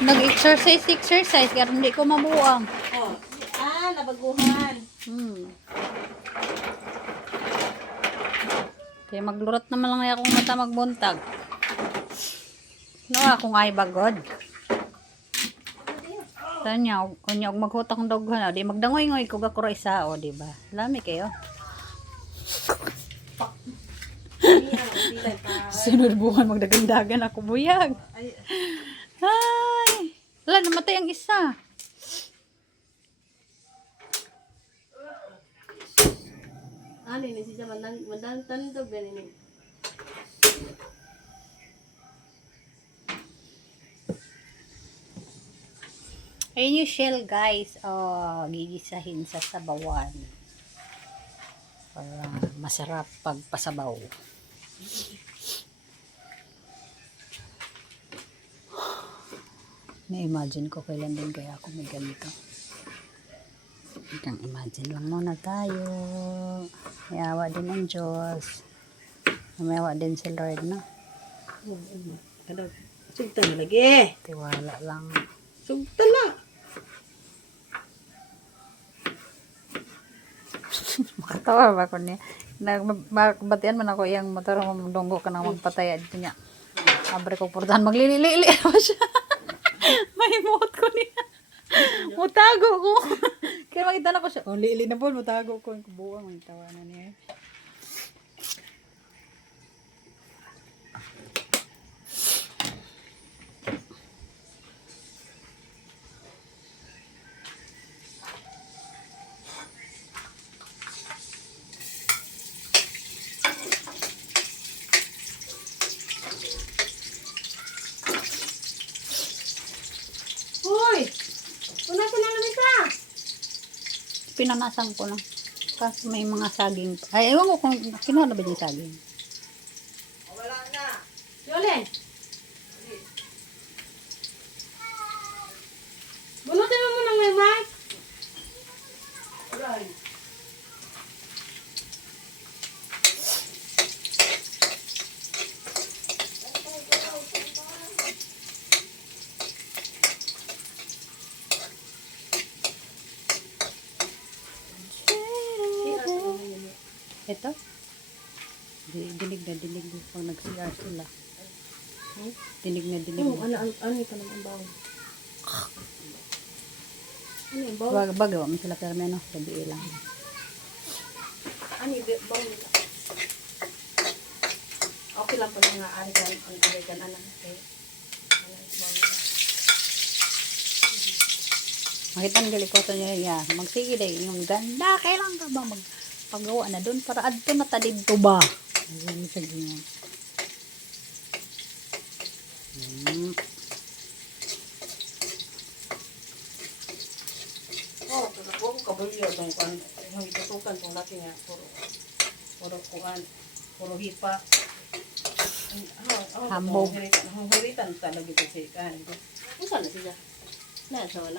Nag-exercise, kaya hindi ko mabuang. Oh. Nabaguhan. Kaya maglurat naman lang akong mata magbuntag. No, akong ay bagod. Tanya, kunya og maghutak ng doghan, di magdangoy-ngoy ko gakura isa, o di ba? Lami kayo. Sunod buwan magdagandagan ako buyag. Ay, wala namatay ang isa. Ano ini siya mandantandog ganin. Ayun yung shell, guys. Oh, gigisahin sa sabawan. Para masarap pagpasabaw. Na-imagine ko kailan din kaya ako may ganito. Hanggang imagine lang muna tayo. Mayawa din ang Diyos. Mayawa din si Lord, no? Ano? Sugta na lagi. Tiwala lang. Sugta na. Makatawa ba ko niya? Batian man ako iyang motor mamdonggo ka nang magpatay dito niya. Abre ko portahan maglili-lili pa siya. May muot ko niya. Mutago ko. Kaya makita na ko siya. Oh, lili na po. Mutago ko. Yung kubuha. May tawanan niya. Hoy! Una ka na naman ka. Pinanasan ko lang. Kasi may mga saging. Ay, ewan ko kung kinuha na ba yung saging. Wala na. Yolen. Bunutin mo muna ng mic. Alright. Ito? Dinig na dinig pag nag-CR sila. Dinig na dinig. Ano ito naman bawo? Ano yung bawo? Bagawa mo sila pero menos. Gabi lang. Ano yung bawo nila? Okay lang pag nga arigan anak. Okay. Makita ng galikoto niya. Magsige day. Yung ganda. Kailan ka ba magpagawa na doon para adto na talidto ba? Sige nga. Oh, pero ko kabulyo tong kan yung itutukan tong laki nga puro kuan, puro hipa. Hambog. Huritan talaga ito si kan. Kung saan na siya? Na sa wala.